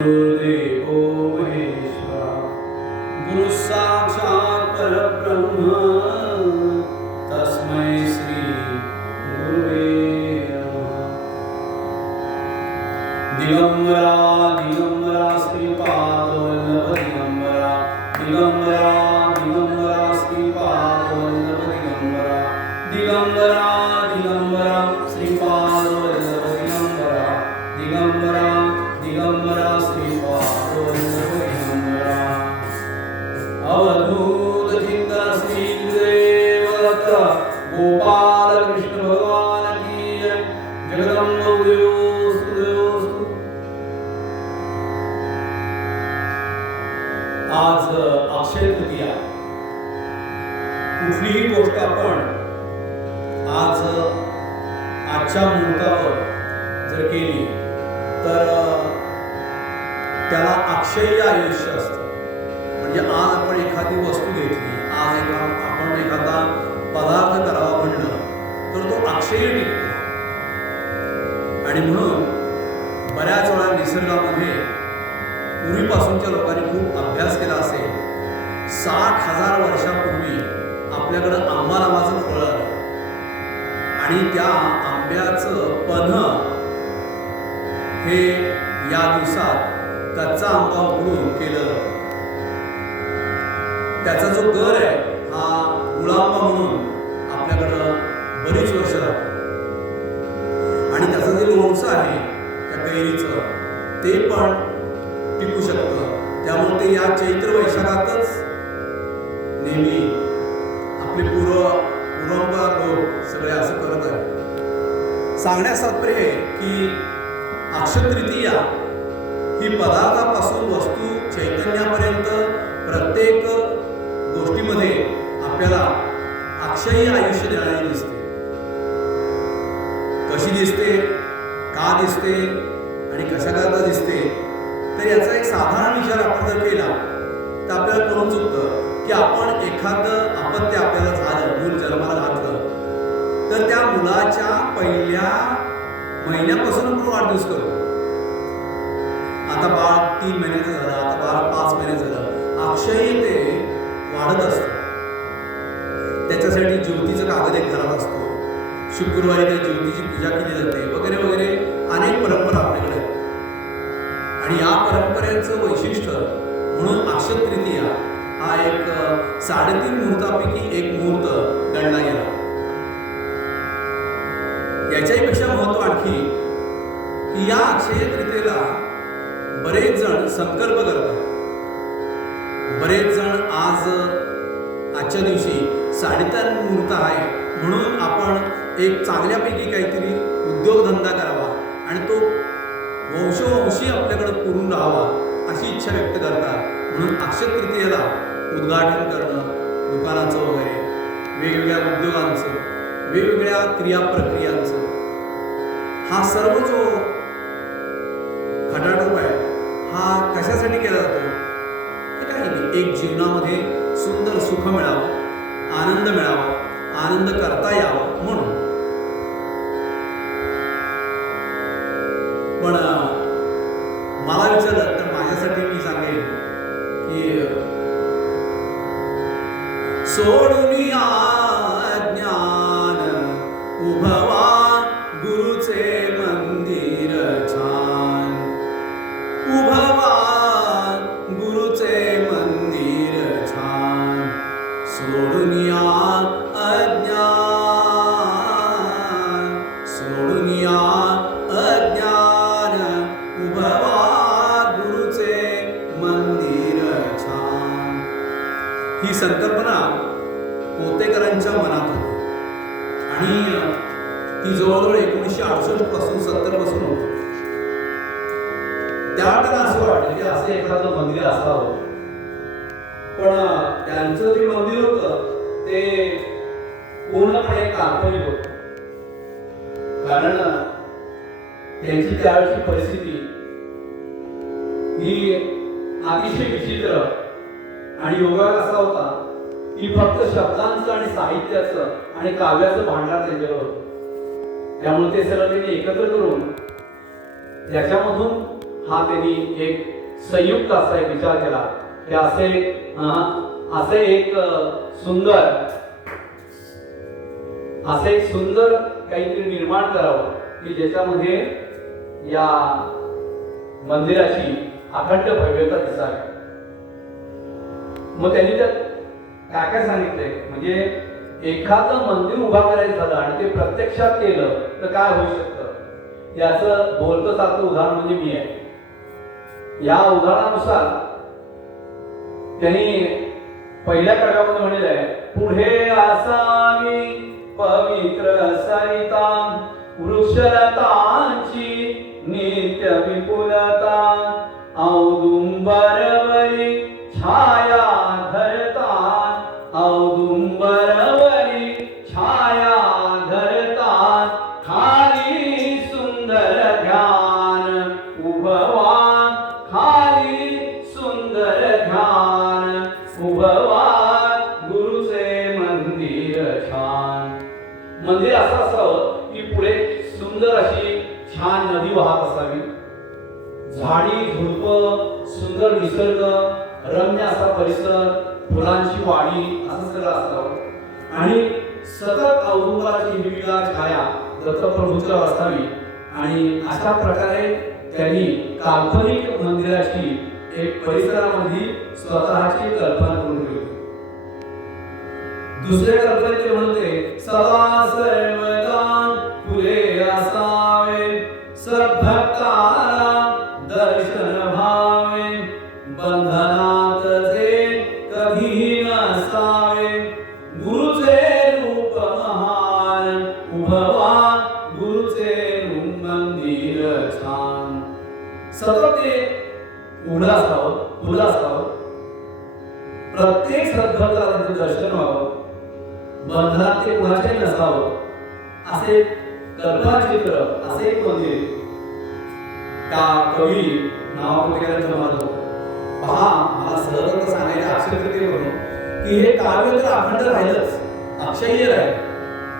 गुरुदेवो महेश्वरा गुरु साक्षात् परब्रह्म तस्मै श्री गुरुवे नमः। दिगंबरा दिगंबरा श्रीपादवल्लभ दिगंबरा दिगंबरा दिगंबरा श्रीपादवल्लभ दिगंबरा दिगंबरा दिगंबरा श्रीपादवल्लभ दिगंबरा दिगंबरा दिगंबरा श्रीपादवल्लभ दिगंबरा। अवधूत चिंता श्री गुरुदेव गोपाल कृष्ण भगवान की जय। जगदम्ब उदयोस्तु उदयोस्तु। आज अक्षय तृतीया। कुठलीही गोष्ट आपण आजच्या मुहूर्तावर जर केली तर त्याला अक्षय्य आयुष्य असतं. म्हणजे आज आपण एखादी वस्तू घेतली, आज आपण एखादा पदार्थ करावा म्हणलं तर तो अक्षय्य टिकतो. आणि म्हणून बऱ्याच वेळा निसर्गामध्ये पूर्वीपासूनच्या लोकांनी खूप अभ्यास केला असेल. 60,000 वर्षापूर्वी आपल्याकडं आंबा नावाचं फळ आलं आणि त्या आंब्याचं पन्ह हे या दिवसात कच्चा आंबा उकडून केलं जातं. त्याचा जो गर आहे हा गुळांबा म्हणून आपल्याकडं बरीच वर्ष राहतो. आणि त्याचं जे लोणचं आहे त्या कैरीचं ते पण टिकू शकतं. त्यामुळे ते या चैत्र वैशाखातच नेहमी आपले पूर्वंपर लोक सगळे असं करत आहेत. सांगण्यास तात्पर्य आहे की अक्षय तृतीया ही पदार्थापासून वस्तू चैतन्यापर्यंत प्रत्येक गोष्टीमध्ये आपल्याला अक्षय्य आयुष्य देणारी दिसते. कशी दिसते, का दिसते आणि कशाकरता दिसते, तर याचा एक साधारण विचार आपण जर केला तर आपल्याला कळून चुकतं की आपण एखादं अपत्य आपल्याला झालं, मूल जन्माला घातलं तर त्या मुलाच्या पहिल्या महिन्यापासून आपण वाढदिवस करतो. आता बाळ 3 महिन्याचं झालं, आता बाळ 5 महिन्याचं झालं, अक्षय्य ते वाढत असतं. त्याच्यासाठी ज्योतीचं कागद एक घरात असतो. शुक्रवारी त्या ज्योतीची पूजा केली जाते वगैरे वगैरे अनेक परंपरा आपल्याकडे. आणि या परंपरेचं वैशिष्ट्य म्हणून अक्षय तृतीया हा एक 3.5 मुहूर्तापैकी एक मुहूर्त गणला गेला. याच्याही पेक्षा महत्व आणखी की या अक्षय तृतीयेला बरेच जण संकल्प करतात. बरेच जण आजच्या दिवशी 3.5 मुहूर्त आहे म्हणून आपण एक चांगल्यापैकी काहीतरी उद्योगधंदा करावा आणि तो वंशोवंशी आपल्याकडे पुरून राहावा अशी इच्छा व्यक्त करतात. म्हणून अक्षय तृतीयेला उद्घाटन करणं दुकानाचं वगैरे, वेगवेगळ्या उद्योगांचं, वेगवेगळ्या क्रियाप्रक्रियांचं, हा सर्व जो खटाटोप आहे हा कशासाठी केला जातो ते काही नाही, एक जीवनामध्ये सुंदर सुख मिळावं, आनंद मिळावा, आनंद करता यावा म्हणून. पण मला विचारलं तर माझ्यासाठी मी सांगेन की सोडून अज्ञान उभवा गुरुचे मंदिर छान, उभवा गुरुचे मंदिर छान, सोडून अज्ञान, सोडून अज्ञान, उभवा गुरुचे मंदिर छान. ही संकल्पना पोतेकरांच्या मनात होती आणि ती जवळजवळ 1968 पासून 70 पासून होती. त्यावेळेला असं वाटलं की असं एखादं मंदिर असावं. पण त्यांचं जे मंदिर होतं ते पूर्णपणे काल्पनिक होतं. कारण त्यांची त्यावेळची परिस्थिती ही अतिशय विचित्र आणि योगायोग असा होता की फक्त शब्दांचं आणि साहित्याचं आणि काव्याचं भांडार त्यांच्यावर होतं. त्यामुळे ते सगळं त्यांनी एकत्र करून त्याच्यामधून हा त्यांनी एक संयुक्त असा एक विचार केला की असे एक सुंदर काहीतरी निर्माण करावं की ज्याच्यामध्ये या मंदिराची अखंड भव्यता दिसावी. मग त्यांनी त्यात काय काय सांगितलंय, म्हणजे एखादं मंदिर उभा करायचं झालं आणि ते प्रत्यक्षात केलं तर काय होऊ शकतं याचं बोलतं सारखं उदाहरण म्हणजे मी आहे. या उदाहरणानुसार त्यांनी पहिल्या कडव्यामध्ये म्हणलेलं आहे, पुढे असावी पवित्र सरिता वृक्षलतांची नित्य विपुलता औदुंबरवरी छाया धरता औदुंबरवरी छाया धरता खाली सुंदर ध्यान उभवा खाली सुंदर ध्यान उभवा गुरुचे मंदिर छान. मंदिर असं असावं की पुढे सुंदर अशी छान नदी वाहत असावी, झाडी झुडपं सुंदर निसर्ग रम्य असा परिसर फुलांची वाडी असं सगळं असावं आणि सतत औदुंबराची हिरवीगार छाया दत्तप्रभूंच्यावर असावी. आणि अशा प्रकारे त्यांनी काल्पनिक मंदिराची एक परिसरामध्ये स्वतःची कल्पना करून ठेवली. दुसऱ्या कल्पनेत ते म्हणते, सदा सर्वदा फुले असावे सद्भक्ताला दर्शन भावे बंधनात जे कधी नसावे गुरुचे रूप महान उभवा गुरुचे मंदिर छान. सतत ते उघडं असावं खुलं असावं, प्रत्येक सद्भक्ताला त्याचं दर्शन व्हावं, बंधनात ते कुणाच्याही नसावं असे कल्पनाचित्र असे एक मंदिर का कवी नावापुतेकरांचं मत होतं. पहा, मला सहज सांगायचं अक्षरतेवरून की हे काव्य तर अखंड राहिलंच, अक्षय्य राहील,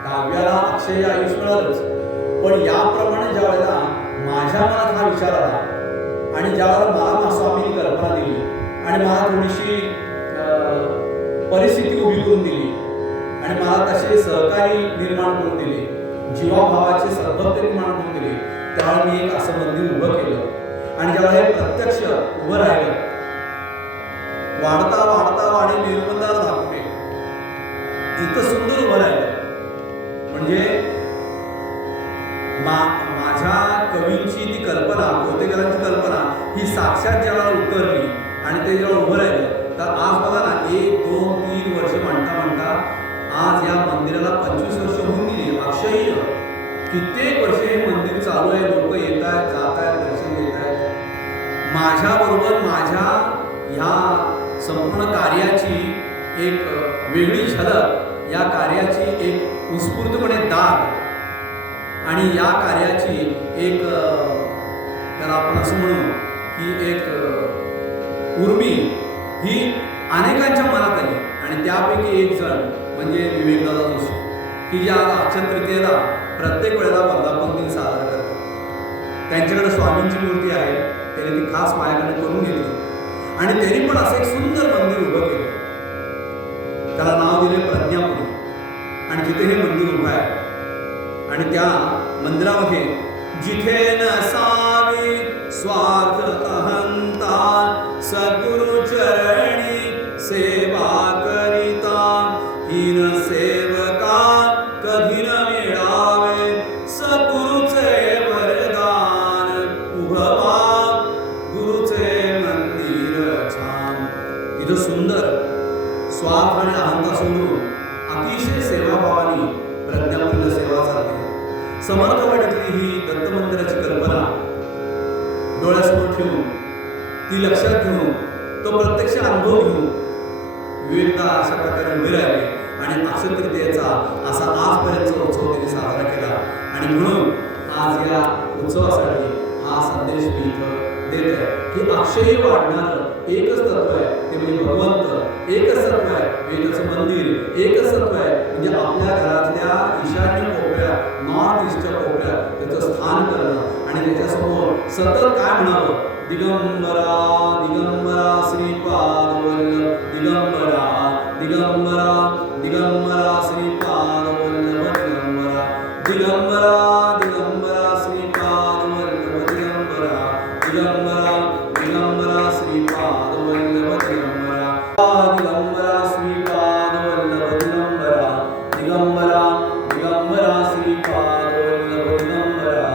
काव्याला अक्षय्य आयुष्य मिळालंच. पण याप्रमाणे ज्या वेळेला माझ्या मनात हा विचार आला आणि ज्यावेळेला मला स्वामींनी कल्पना दिली आणि मला थोडीशी परिस्थिती उभी करून दिली आणि मला तसे सहकारी निर्माण करून दिले, जीवाभावाचे सद्भक्त निर्माण करून दिले, त्यावेळेला मी एक असं मंदिर उभं केलं. आणि ज्यावेळेला हे प्रत्यक्ष उभं राहिलं, वाढता वाढता वाढे निर्बंधार दाखवणे इतकं सुंदर उभं राहिलं, म्हणजे माझ्या कवींची ती कल्पना, कोतेकरांची कल्पना ही साक्षात जेव्हा उतरली आणि ते जेव्हा उभं राहिलं तर आज बघा ना, 1, 2, 3 वर्ष म्हणता म्हणता आज या मंदिराला 25 वर्ष होऊन गेली. अक्षय्य कित्येक वर्ष हे मंदिर चालू आहे, लोक येत आहेत, जात आहेत, दर्शन घेत आहेत. माझ्याबरोबर माझ्या ह्या संपूर्ण कार्याची एक वेगळी झलक, या कार्याची एक उत्स्फूर्तपणे दाद आणि या कार्याची एक त्याला आपण असं म्हणू की एक उर्मी ही अनेकांच्या मनात आली. आणि त्यापैकी एक जण म्हणजे विवेकदादा जोशी, की जे आज अक्षय तृतीयेला प्रत्येक वेळेला वर्धापन दिन साजरा करतात. त्यांच्याकडे स्वामींची मूर्ती आहे, त्यांनी ती खास माझ्याकडे करून घेतली आणि त्यांनी पण असं एक सुंदर मंदिर उभं केलं. त्याला नाव दिले प्रज्ञापुरी. आणि जिथे हे मंदिर उभं आहे आणि त्या मंदिरामध्ये जिथे नसावी स्वार्थ अहंता सद्गुरु चरणी सेवा करिता हीन सेवका कधी न मिळावे सद्गुरुचे वरदान उभवा गुरुचे मंदिर छान. तिथं सुंदर स्वार्थ आणि अहंता सोडून अतिशय सेवाभावानी प्रज्ञापूर्ण सेवा चालते. समर्थ वाटली ही दत्त मंदिराची कल्पना डोळ्यासमोर ठेवून, ती लक्षात घेऊन, तो प्रत्यक्ष अनुभव घेऊन विवेकदा अशा प्रकारे उभे राहिले आणि अक्षय तृतीयेचा असा आजपर्यंतचा उत्सव त्यांनी साजरा केला. आणि म्हणून आज या उत्सवासाठी हा संदेश मी इथं देत आहे की अक्षयी वाढणारं एकच तत्व आहे, ते म्हणजे भगवंत. एकच तत्व आहे, वेदाचं मंदिर. एकच तत्व आहे म्हणजे आपल्या घरातल्या ईशान्य कोपऱ्यात, नॉर्थ ईस्टच्या कोपऱ्यात त्याचं स्थान करणं आणि त्याच्यासमोर सतत काय म्हणावं, दिगंबरा दिगंबरा श्रीपाद वल्लभ दिगंबरा दिगंबरा श्रीपाद वल्लभ दिगंबरा दिगंबरा दिगंबरा श्रीपाद वल्लभ दिगंबरा.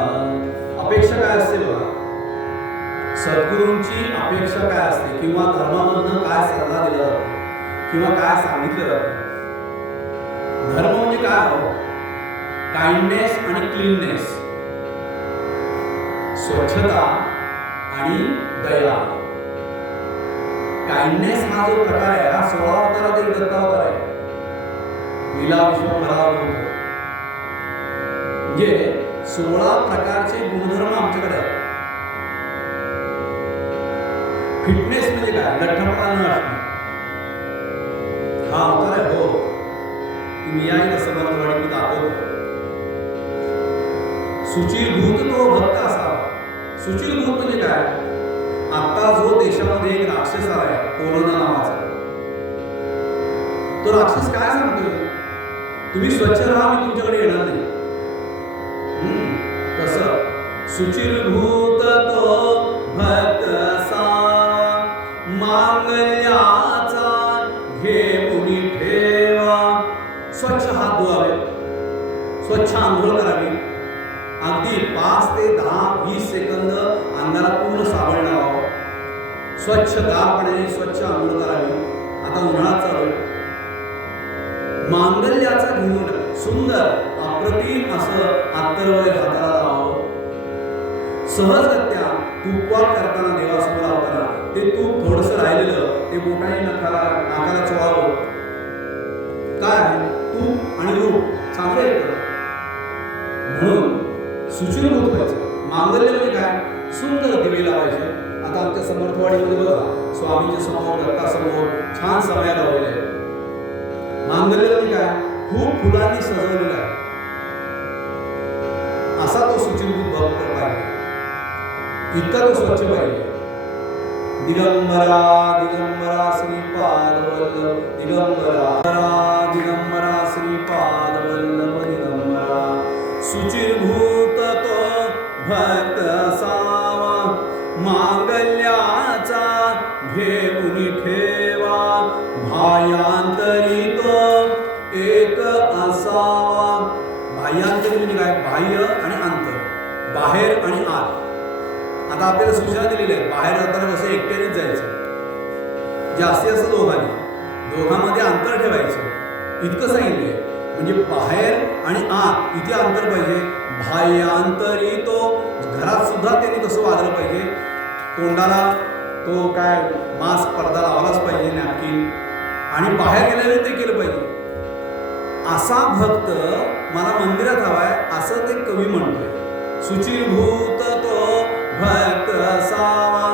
अपेक्षा काय असते बघा, सद्गुरूंची अपेक्षा काय असते किंवा धर्मामधनं काय सल्ला दिला जातो किंवा काय सांगितलं जातं. धर्म म्हणजे काय हो? काइंडनेस आणि क्लीननेस, स्वच्छता आणि दया. काइंडनेस हा जो प्रकार आहे हा 16 अवतारात एक दत्तावतार आहे. लीला विश्वंभरा होतो म्हणजे 16 प्रकारचे गुणधर्म आमच्याकडे आहेत. फिटनेस म्हणजे काय? लठ्ठपणा न असणे हा अवतार आहे. हो, तुम्ही या इथं समर्थवाडी मी दाखवतो. सुचिरभूत तो भक्त असावा. सुचिरभूत म्हणजे काय? आता जो देशामध्ये एक राक्षस आलाय कोरोना नावाचा, तो राक्षस काय सांगतोय? तुम्ही स्वच्छ राहा, मी तुमच्याकडे येणार नाही. तसं सुचिरभूत तो भक्त असावा, मांगल्याचा घेऊन ठेवा. स्वच्छ हात धुवावे, स्वच्छ आंघोळ करावी, अगदी 5 ते 10 20 सेकंद अंगाला पूर्ण साबण लावावं, स्वच्छ गार पाण्याने स्वच्छ आंघोळ करावी. आता उन्हाळा चालू आहे. मांगल्याचा घेऊन सुंदर अप्रतिम असं अत्तर वगैरे हाताला लावावं. सहजगत्या तूपवात करताना देवासमोर लावताना ते तूप थोडंसं राहिलेलं ते बोटाने नाकाला चोळावं. काय आहे? तूप आणि रूप चांगलं येतं म्हणून सुचिरभूत व्हायचं. मांगल्य म्हणजे काय? सुंदर दिवे लावायचे. आता आमच्या समर्थवाडीमध्ये बघा, स्वामीच्या समोर दत्तासमोर छान समया लावलेल्या आहेत. मांगल्य म्हणजे काय? खूप फुलांनी सजवलेला आहे. असा तो सुचिरभूत भक्त पाहिजे, इतका तो स्वच्छ पाहिजे. दिगंबरा दिगंबरा श्रीपाद वल्लभ दिगंबरा दिगंबरा श्रीपाद वल्लभ दिगंबरा. सुचिरभूत तो भक्त असावा, मांगल्याचा घेऊन ठेवा, भायांतरी तो एक असावा. बाह्यांतरी म्हणजे काय? बाह्य आणि अंतर, बाहेर आणि आत. आता आपल्याला सूचना दिलेली आहे, बाहेर जाताना कसं एकट्यानेच जायचं, जास्तीत जास्त दोघांमध्ये अंतर ठेवायचं इतकं सांगितलंय. म्हणजे बाहेर आणि आत इथे अंतर पाहिजे. बाह्यांतरी तो, घरात सुद्धा त्यांनी तसं वागलं पाहिजे. तोंडाला तो काय मास्क पडदा लावलाच पाहिजे, नॅपकिन, आणि बाहेर गेल्याने ते केलं पाहिजे. असा भक्त मला मंदिरात हवाय असं ते कवी म्हणतोय. सुचिरभूत तो भक्त असावा,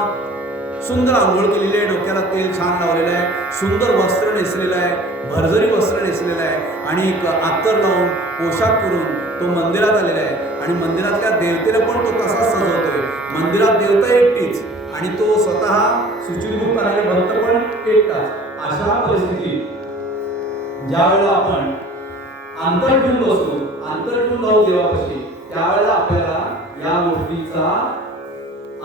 सुंदर आंघोळ केलेली आहे, डोक्याला तेल छान लावलेलं आहे, सुंदर वस्त्र नेसलेलं आहे, भरजरी वस्त्र नेसलेलं आहे, आणि एक अत्तर लावून पोशाख करून तो मंदिरात आलेला आहे. आणि मंदिरातल्या देवतेला पण तो तसाच सजवतोय. मंदिरात देवता एकटीच आणि तो स्वतः सुचिरभूत आलेला भक्त पण एकटाच. अशा परिस्थितीत ज्या वेळेला आपण अंतर ठेवून बसतो, अंतर ठेवून जाऊ देवापाशी, त्यावेळेला आपल्याला या गोष्टीचा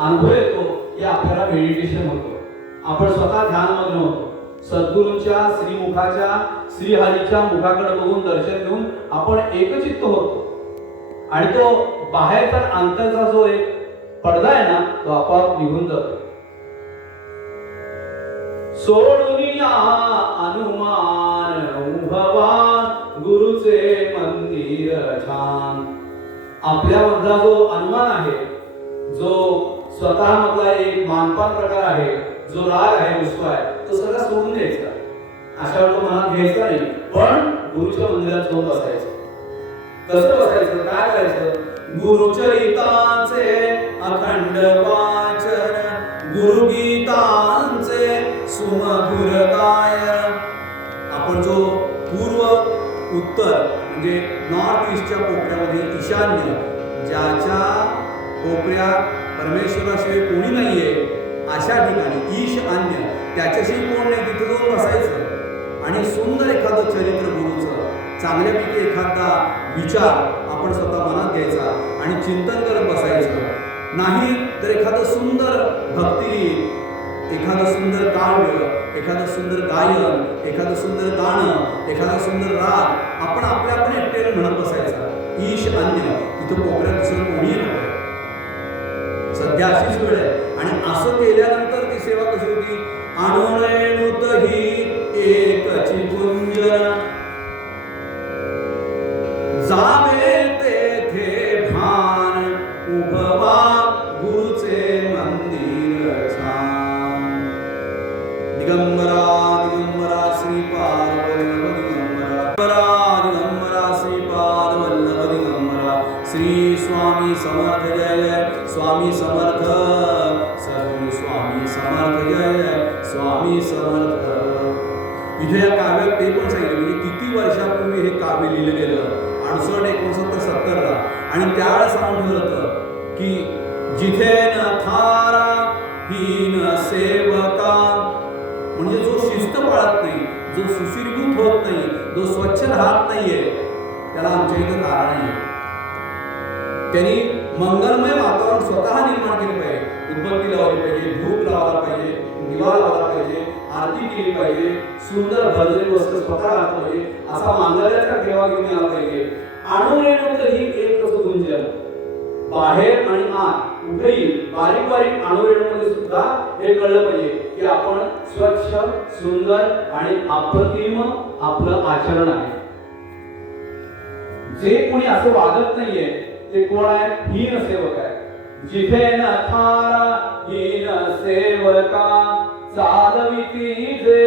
अनुभव येतो की आपल्याला मेडिटेशन होतो. आपण स्वतः ध्यानमग्न होतो. सद्गुरूंच्या श्रीमुखाच्या श्रीहरीच्या मुखाकडे बघून दर्शन घेऊन आपण एकचित्त होतो. आणि तो बाहेरचा अंतरचा जो एक पडदा आहे ना, तो आपोआप निघून जातो. सोडून या अनुमान उभवा, गुरुचे मंदिर छान. आपल्यामधला जो अनुमान आहे, जो स्वतः मधला एक मानपान प्रकार आहे, जो राग आहे, गुस्सा आहे, तो सगळा सोडून द्यायचा. अशा वेळेला मनात घ्यायचा नाही, पण गुरुच्या मंदिरात जाऊन बसायचं. कसं बसायचं? काय करायचं? गुरुचरितांचे अखंड वाचन, गुरुगीतांचे सुमधुर गायन. आपण जो पूर्व उत्तर म्हणजे नॉर्थ ईस्टच्या कोपऱ्यामध्ये ईशान्य, ज्याच्या कोपऱ्यात परमेश्वराशिवाय कोणी नाहीये, अशा ठिकाणी ईशान्य, त्याच्याशिवाय कोण नाही, तिथे जाऊन बसायचं आणि सुंदर एखादं चरित्र गुरुचं, चांगल्यापैकी एखादा विचार आपण स्वतः मनात घ्यायचा आणि चिंतन करत बसायचं. नाही तर एखादं सुंदर भक्तिगीत, एखादं सुंदर काव्य, एखादं सुंदर गायन, एखादं सुंदर गाणं, एखादा सुंदर राग आपण आपल्या आपण एकट्याने म्हणत बसायचा. ईश अन्य, तिथं कोपऱ्यात दुसरं कोणीही नको. सध्या अशीच वेळ आहे. आणि असं केल्यानंतर ती सेवा कशी होती? अणुरेणुत ही एकची गुंजन, जावे तेथे भान, उभवा गुरुचे मंदिर छान. दिगंबरा दिगंबरा श्रीपाद वल्लभ दिगंबरा, दिगंबरा श्रीपाद वल्लभ दिगंबरा. श्री स्वामी समर्थ जय जय स्वामी समर्थ, सद्गुरु स्वामी समर्थ जय जय स्वामी समर्थ. इथे या काव्यात ते पण सांगितलं म्हणजे किती वर्षापूर्वी हे काव्य लिहिलं गेलं, 68, 69, 70ला. आणि त्यावेळेस सांगून ठेवलं होतं की जिथे न थारा हीन सेवका, म्हणजे जो शिस्त पाळत नाही, जो सुशीलभूत होत नाही, जो स्वच्छ राहत नाहीये, त्याला आमच्या इथं तारा नाहीये. त्यांनी मंगलमय वातावरण स्वतः निर्माण केले पाहिजे. उदबत्ती लावली पाहिजे, धूप लावला पाहिजे, दिवा लावला पाहिजे, आरती केली पाहिजे, सुंदर भजनी वस्त्र स्वतः घातलं पाहिजे, असा मांगल्याचा ठेवा घेऊन आला पाहिजे. अणुरेणुत ही एक गुंजन, बाहेर आणि आत उभेही बारीक बारीक अणुरेणूमध्ये सुद्धा हे कळलं पाहिजे की आपण स्वच्छ, सुंदर आणि अप्रतिम आपलं आचरण आहे. जे कोणी असं वागत नाहीये ते कोण आहे? हीन सेवक आहे. जिथे न थारा हीन सेवका, चालविती जे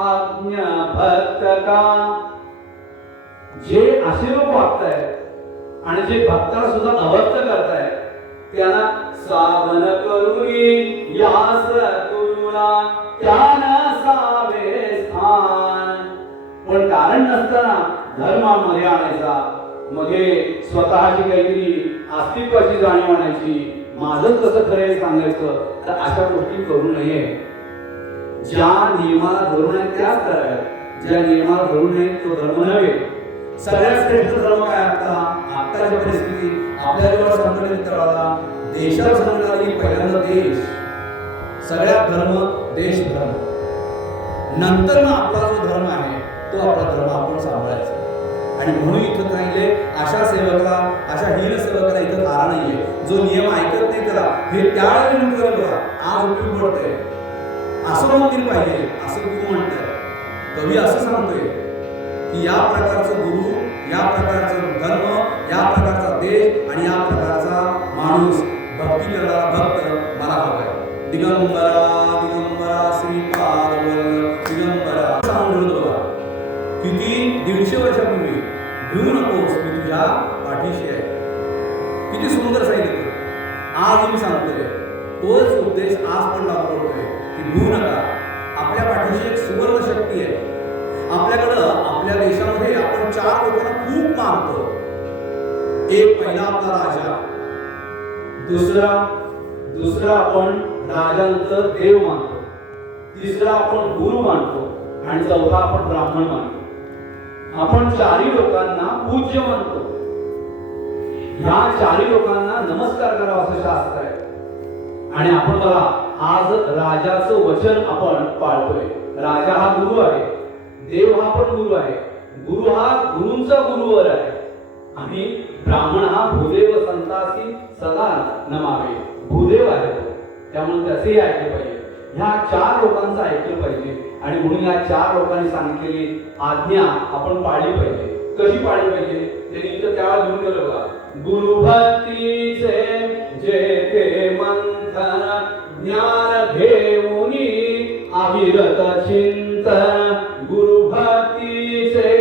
आज्ञा भक्तका. जे असे लोक वागतायत आणि जे भक्ताला सुद्धा अभक्त करतायत, त्यांना साधन करुणी यास गुरुला त्यानं सावे स्थान. पण कारण नसताना धर्मामध्ये आणायचा, मध्ये स्वतःची काहीतरी अस्तित्वाची जाणीव आणायची, माझं कसं खरं हे सांगायचं, तर अशा गोष्टी करू नये. ज्या नियमाला धरून आहे त्याच कराव्यात, ज्या नियमाला धरून आहे तो धर्म नव्हे. सगळ्यात श्रेष्ठ धर्म काय? आत्ताच्या परिस्थितीत आपल्याजवळ संकट तळाला, देशात संकट आली, पहिल्यांदा देश, सगळ्यात धर्म देश धर्म, नंतर ना आपला जो धर्म आहे तो आपला धर्म आपण सांभाळायचा. आणि म्हणून इथं सांगितले अशा सेवकाला, अशा हीन सेवकाला इथं तारा नाहीये. जो नियम ऐकत नाही त्याला हे त्यावेळेला बघा आज उपयोग पडतंय. असं मंदिर पाहिजे असं गुरु म्हणताय. कवी असं सांगतोय की या प्रकारचं गुरु, या प्रकारचं धर्म, या प्रकारचा देश आणि या प्रकारचा माणूस, भक्ती करणारा भक्त मला हवाय. दिगंबरा दिगंबरा श्रीपाद वल्लभ दिगंबरा सांगून बघा किती 150 वर्षापूर्वी, भिवू नकोस मी तुझ्या पाठीशी आहे. किती सुंदर सांगितलं. आज मी सांगतोय तोच उपदेश आज पण लागू पडतोय की भिवू नका. आपल्या पाठीशी एक सुवर्ण शक्ती आहे. आपल्याकडं आपल्या देशामध्ये आपण 4 लोकांना खूप मानतो. एक पहिला आपला राजा, दुसरा आपण राजानंतर देव मानतो, तिसरा आपण गुरु मानतो आणि चौथा आपण ब्राह्मण मानतो. आपण 4ही लोकांना पूज्य मानतो. ह्या 4ही लोकांना नमस्कार करावा असं शास्त्र आहे. आणि आपण बघा आज राजाचं वचन आपण पाळतोय. राजा हा गुरु आहे, देव हा पण गुरु आहे, गुरु हा गुरूंचा गुरुवर आहे, आणि ब्राह्मण हा भूदेव संतासी सदा नमावे, भूदेव आहे तो. त्यामुळे त्याचेही ऐकलं पाहिजे. ह्या 4 लोकांचं ऐकलं पाहिजे. आणि म्हणून या 4 लोकांनी सांगितलेली आज्ञा आपण पाळली पाहिजे. कशी पाळली पाहिजे ते इथं त्यावेळेला घेऊन गेलं बघा. गुरु भक्तीचे जेथे मंथन, ज्ञान घेऊनी अविरत चिंतन. गुरु भक्तीचे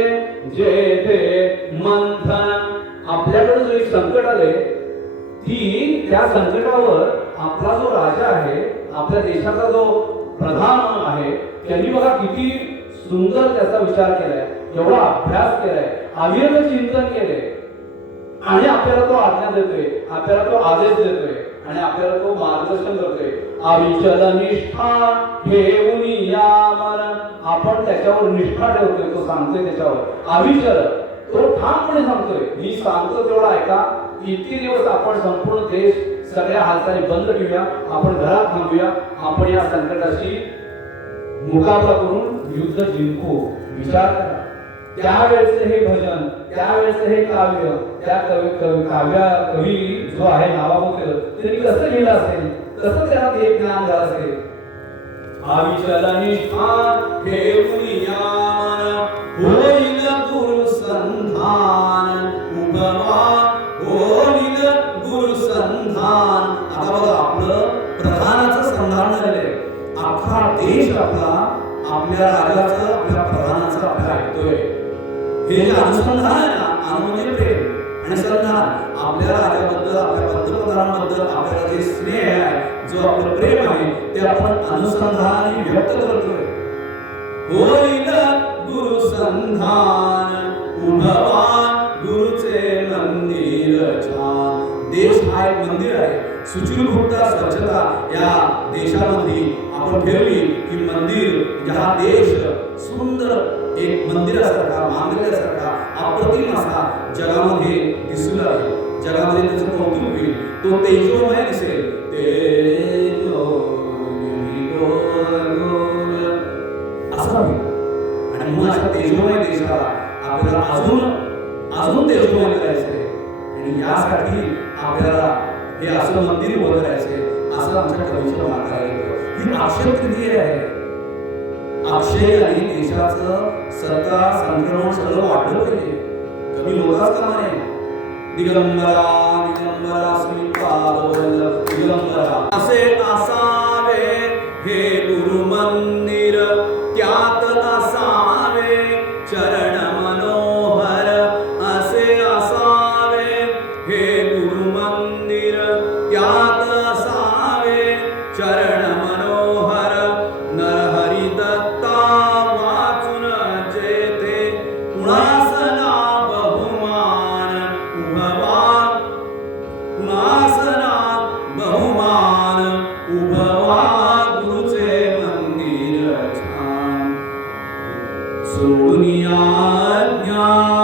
जेथे मंथन. आपल्याकडे जो एक संकट आले, त्या संकटावर आपला जो राजा आहे, आपल्या देशाचा जो प्रधान आहे, त्यांनी बघा किती सुंदर त्याचा विचार केलाय, एवढा अभ्यास केलाय, अविरत चिंतन केले, आणि आपल्याला तो आज्ञा देतोय, आपल्याला तो आदेश देतोय, आणि आपल्याला तो मार्गदर्शन करतोय. अविचल निष्ठा घेऊन या मन. आपण त्याच्यावर निष्ठा ठेवतोय. तो सांगतोय त्याच्यावर अविचल, तो ठामपणे सांगतोय, मी सांगतो तेवढा ऐका. इतके दिवस आपण संपूर्ण देश सगळ्या हालचाली बंद ठेवूया, आपण घरात थांबूया, आपण या संकटाशी मुकाबला करून युद्ध जिंकू. विचार करा, त्यावेळेचे हे भजन, त्यावेळेचे हे काव्य, त्या कवी जो आहे नावाबद्दल त्यांनी कसं लिहिलं असेल, कसं त्याला ते ज्ञान झालं असेल. आविषला निष्ठान ठेवूया मन होईल गुरुसंधान उभवा होईल गुरुसंधान. आता बघा आपलं प्रधानाचं संधान झालेलं आहे. अख्खा देश आपला आपल्या राजाचं आपल्या प्रधानाचं आपल्या ऐकतोय. हे जे अनुसंधान आहे ना, अनु म्हणजे प्रेम आणि संधान आपल्या राजाबद्दल आपल्या पंतप्रधानांबद्दल आपल्याला जे स्नेह आहे, जो आपलं प्रेम आहे, ते आपण अनुसंधानाने व्यक्त करतोय. होईल गुरुसंधान उभवा गुरुचे मंदिर छान. देश हा एक मंदिर आहे. शुचिर्भूतता स्वच्छता या देशामध्ये आपण ठेवली की मंदिर म्हणजे हा देश सुंदर एक मंदिरासारखा मांडल्यासारखा अप्रतिम असा जगामध्ये दिसू लागेल. जगामध्ये त्याचं कौतुक होईल. तो तेजोमय दिसेल. असा होईल. आणि म्हणून अशा तेजोमय देशाला आपल्याला अजून तेजोमय करायचंय. आणि यासाठी आपल्याला हे असं मंदिर उभं करायचंय, असं आमच्या कवीच्या मार्गाला येतं. ही अक्षय तृतीय आहे. अक्षय आणि देशाचं सत्ता संक्रमण सगळं वाढलं पाहिजे. कमी होताच कामा नये. दिगंबरा दिगंबरा श्रीपाद दिगंबरा असे असावे हे गुरु मंदिर, त्यात असावे चरण मनोहर. असे असावे हे गुरु मंदिर, त्यात असावे चरण मनोहर. नरहरी दत्ता वाचून जेथे कुणासना बहुमान उभवा, कुणासना बहुमान उभवा गुरुचे मंदिर छान. सोडूनिया ज्ञान,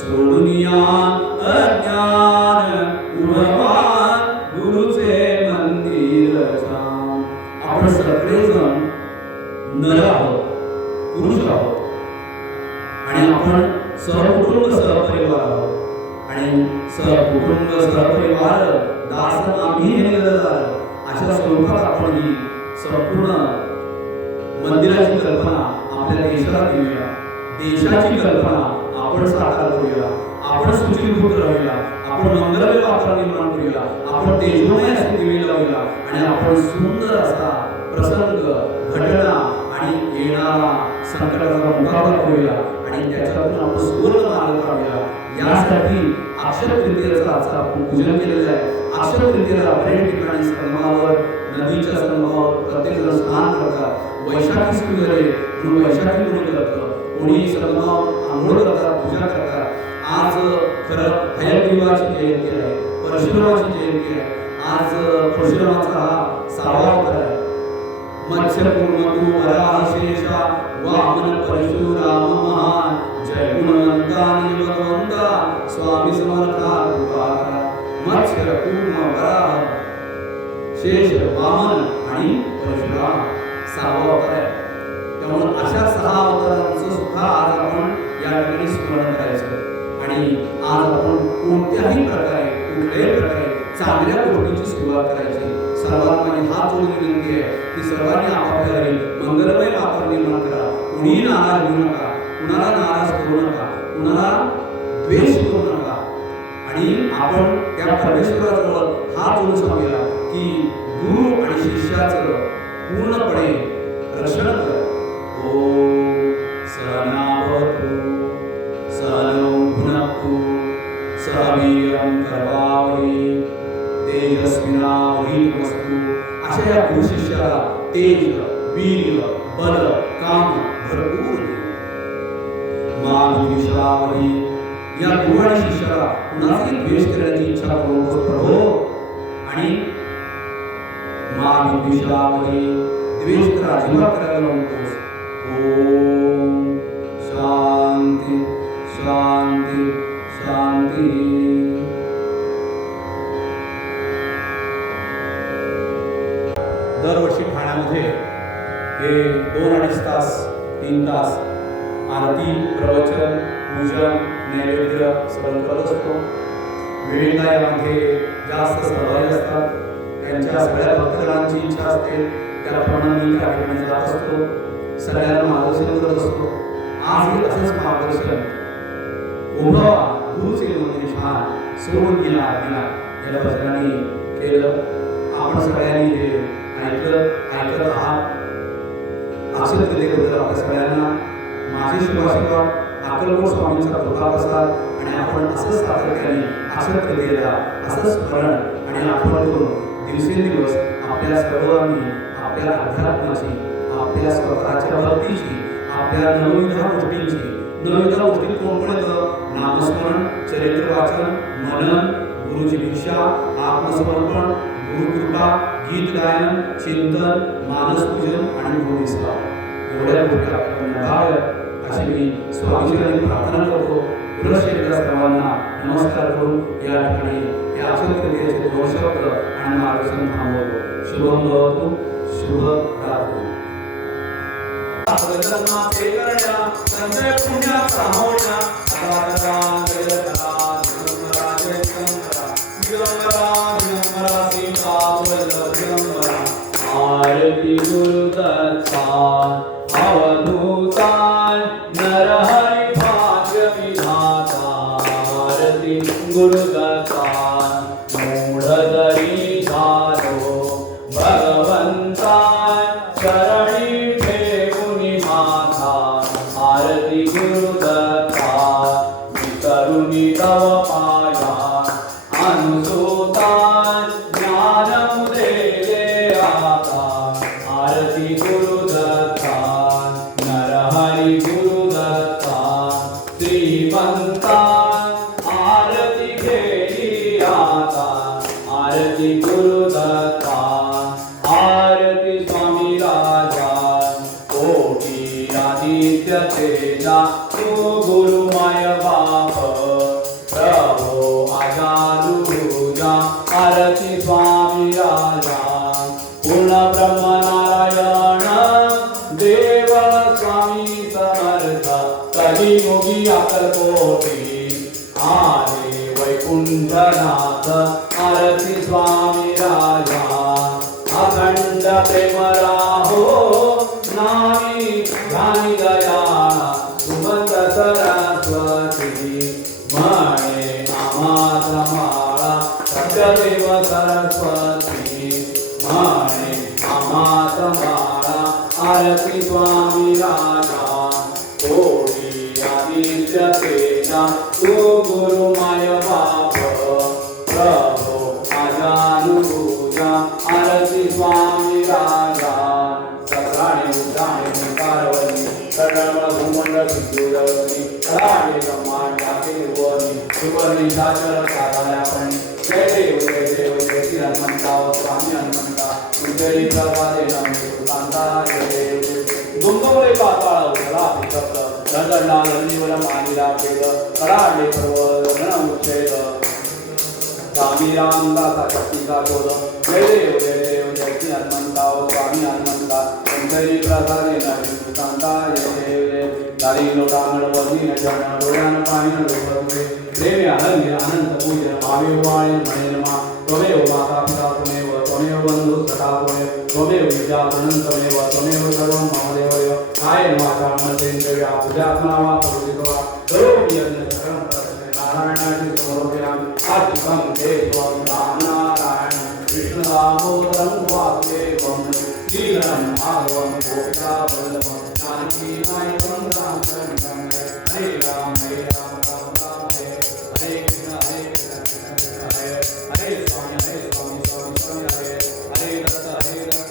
सोडूनिया अज्ञान उभवा गुरुचे मंदिर छान. आपण सगळेजण नर आहोत, पुरुष आहोत आणि आपण सहकुटुंब सहपरिवार आहोत. आणि सहकुटुंब सहपरिवार दास आम्ही निरदार अशा स्वरूपात आपण ही संपूर्ण मंदिराची कल्पना आपल्या देशाला देऊया. देशाची कल्पना आपण साकार करूया. आपण शुचिर्भूत राहूया. आपण मंगलमय वातावरण निर्माण करूया. आपण तेजोमय असे दिवे लावूया आणि आपण सुंदर असा प्रसंग घटना आणि येणारा संकटाचा मुकाबला करूया आणि त्याच्यातून आपण सुवर्ण मार्ग काढूया. यासाठी अक्षय तृतीयेचं आज आपण पूजन केलेलं आहे. अक्षय तृतीयेला अनेक ठिकाणी संगमावर, नदीच्या संगमावर प्रत्येक जण स्नान करतात. वैशाखी सुरू झाली म्हणून वैशाखी कोणी करतं, कोणी संगमावर आंघोळ करतात, पूजा करतात. आज खरं हयग्रीवाची जयंती आहे, परशुरामाची जयंती आहे. आज परशुरामाचा हा 6वा अवतार आहे. मत्स्य पूर्णतु वराहशेषा वामन परशुराम महान. जय गुणवंता आणि भगवंता स्वामी समर्था कृपाकरा. मत्स्य पूर्ण वराह शेष वामन आणि परशुराम 6वा अवतार आहे. त्यामुळे अशा 6 अवतारांचं सुद्धा आज आपण या ठिकाणी स्मरण करायचं. आणि आज आपण कोणत्याही प्रकारे कुठल्याही प्रकारे चांगल्या गोष्टींची सुरुवात करायची. सर्वात माझी हात जोडून विनंती आहे की सर्वांनी आपापल्या घरी मंगलमय वातावरण निर्माण करा. कुणीही नाराज होऊ नका, कुणाला नाराज करू नका, कुणाला द्वेष करू नका. आणि आपण त्या परमेश्वराजवळ हात जोडून सांगूया की गुरु आणि शिष्याचं पूर्णपणे रक्षण कर. ओम सहनावतु सहनौ भुनक्तु सह वीर्यं करवावहै तेजस्विनावधीतमस्तु. अशा या गुरु शिष्याला तेज, वीर्य, बल, काम भरपूर दे. माधुरीशावही या गुरु आणि शिष्याला कुणाचाही द्वेष करण्याची इच्छा करू नकोस प्रभो. आणि माधुरीशावही द्वेष तर अजिबात करायला नकोस. ओम शांती शांती शांती. दरवर्षी ठाण्यामध्ये हे 2-2.5 तास 3 तास आरती प्रवचन पूजन नैवेद्य सगळं करत असतो. वेळेला यामध्ये जास्त सहभागी असतात. त्यांच्या सगळ्या भक्तगणांची इच्छा असते त्याप्रमाणे मी त्या ठिकाणी जात असतो. सगळ्यांना मार्गदर्शन करत असतो. आजही असंच मार्गदर्शन उभा गुरुचे मंदिर छान सोडून गेला या भजनाने केलं. आपण सगळ्यांनी हे ऐकत आहात. अक्षरक्रियेबद्दल आपल्या सगळ्यांना माझे शुभाशीर्वाद. अक्कलकोट स्वामींचा कृपा प्रसाद आणि आपण असंच सातत्याने अक्षरक्रियेला असंच स्मरण आणि आठवण करून दिवसेंदिवस आपल्या सर्वांनी आपल्या अध्यात्माची आपल्या स्वतःच्या भक्तीची आपल्या नवविधा गोष्टी कोण येतं? नामस्मरण चरित्र वाचन मनन गुरुची भिक्षा आत्मसमर्पण गुरुकृपा गीत गायन चिंतन मानसपूजन आणि गुरुनिष्ठा एवढ्या गोष्टी आपल्याकडून घडाव्यात अशी मी स्वामीचरणी प्रार्थना करतो. पुनश्च एकदा सर्वांना नमस्कार करून या ठिकाणी या अक्षरक्रियेचे 2 शब्द आणि मार्गदर्शन थांबवतो. शुभम भवतु शुभ रात्री. जन्माचे करण्या संजय पुण्याचा होण्या आरती गुरुदत्ता अवधूता नरहरि भाग्य विधाता. आरती गुरुदत्ता मूढधरी झालो भगवंता शरणी ठेवुनी माथा. आरती गुरुदत्ता विसरुनी तव पाया अनुसूता ज्ञानमुदेले आता. आरती गुरुदत्ता नरहरि गुरुदत्ता श्रीमंता आरती घेई आता. आरती गुरुदत्ता आरती स्वामी राजा कोटी आदित्य तेजा तू गुरुमय बाप प्रभो आजानुजा. आरती स्वामी राजा पूर्ण ब्रह्म नारायण देव स्वामी समर्थ कलियुगी अक्कलकोटी आले वैकुंठनाथ. आरती स्वामी राजा अखंड प्रेम राहो नामी ध्यानी दया सुमंत सरस्वती म्हणे आम्हा माळा सत्यदेव सरस्वती म्हणे आम्हा माळा. आरती स्वामी राजा कोटी आदित्य तेजा तू गुरुमय बाप प्रभो आजानुभूजा. आरती स्वामी राजा सकाळी उठाणे मुकारवणी कडमळ भूमंडळ सिद्धूरवणी कलाडे ब्रह्मांडा केवणी सुवर्णी शाचर साधाऱ्यापणी. जय देव जय देव जय श्री हनुमंता स्वामी हनुमंता तुझे प्रभाते नमो कांता. जय देव दुंगवले पाताळ उठला पिकप रंगडला लंडीवर मालिला केल कलाडे पर्वत रणमुच्छेद स्वामी रामदासा शक्तीचा शोध. जय देव जय श्री हनुमंता स्वामी हनुमंता तुमचे प्रसादे नमो कांता. जय देव दारी लोटांगण वदीन जन डोळ्यान पाहिन लोकते प्रेमे आनंदी अनंत पूजन भावेवाणी म्हणेनमा. त्वमेव माता पिता त्वमेव बंधु सखा त्वमेव विद्या अनंतमेव त्वमेव सर्वं मम देवदेव. कायेन वाचा मनसेन्द्रिया पूजात्मना वा प्रकृतिर्वा करोमि यज्ञं सकलं तस्मै नारायणाय समर्पयामि. आत्मकं देवं रामनारायण कृष्णदामोदरं वासुदेवं श्रीधरं माधवं गोपिका वल्लभं जानकी नायकं रामचन्द्रं. हरे राम राम राम हरे कृष्ण कृष्ण हरे स्वामी स्वामी स्वामी हरे हरे दत्त हरे हरे.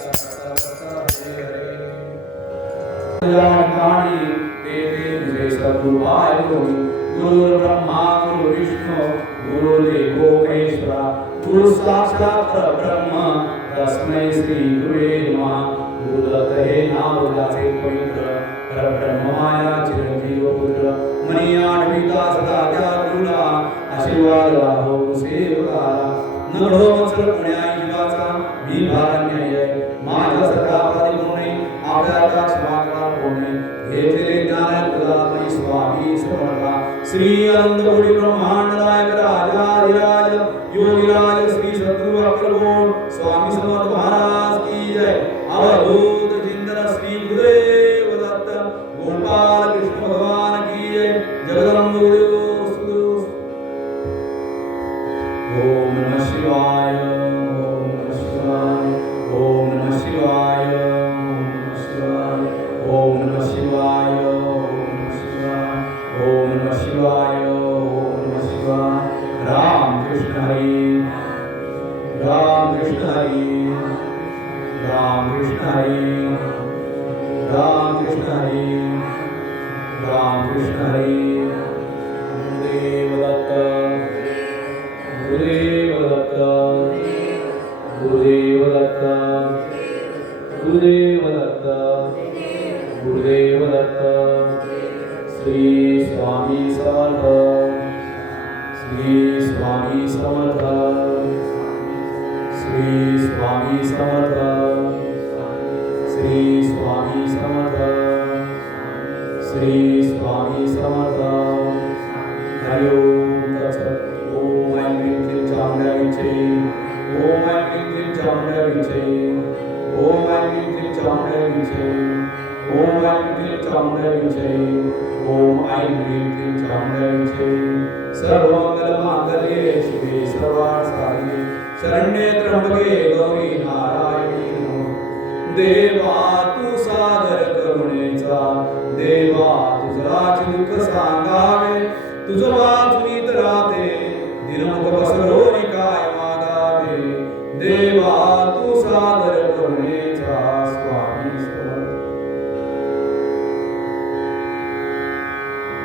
ते सद्गुरुवाय गुरु ब्रह्मा गुरु विष्णु गुरुदेवो महेश्वरा गुरु साक्षात् परब्रह्म तस्मै श्री गुरुवे नमः. गुरुदत्त हे नाव त्याचे पवित्र परब्रह्म माया चिरंजीव पुत्र मनी आठविता सदा त्या गुरुला आशीर्वाद लाभो सेवकाला. न घडो मत्सर पुण्या जीवाचा मी भारान्याय मा घेतले ज्ञान प्रदाता स्वामी समर्था श्री अनंतकोटी ब्रह्मांड नायक राजाधिराज योगीराज श्री सद्गुरु अक्कलकोट स्वामी समर्थ महाराज की जय। अवधूत चिंतन श्री गुरुदेव दत्त गोपाल कृष्ण भगवान की जय। जगदम्ब गुरुदेव सुदेव। ओम नमः शिवाय ओम नमः शिवाय ओम नमः शिवाय ओम नमः शिवाय ओम नमः शिवाय ओम नमः शिवाय। राम कृष्ण हरि राम कृष्ण हरि राम कृष्ण हरि राम कृष्ण हरि राम कृष्ण हरि। गुरुदेव दत्त गुरुदेव दत्त गुरुदेव दत्त गुरुदेव दत्त गुरुदेव दत्त। श्री स्वामी समर्थ श्री स्वामी समर्थ श्री स्वामी समर्थ श्री स्वामी समर्थ श्री स्वामी समर्थ। हरि ओम तत्सत्। ओम ऐं ह्रीं क्लीं चामुण्डायै ओम ऐं ह्रीं क्लीं चामुण्डायै ओम ऐं ह्रीं क्लीं चामुण्डायै ओम ऐं ह्रीं क्लीं चामुण्डायै ओम ऐं ह्रीं क्लीं चामुण्डायै। सर्वमङ्गलमाङ्गल्ये शिवे सर्वार्थसाधिके शरण्ये त्र्यंबके गौरी नारायणी नमोस्तुते। देवा तू सागर करुणेचा देवा तुझराची दुःख सांगावे तुझ वाचून तर राहते दिनमुख पसरोनी काय मागावे देवा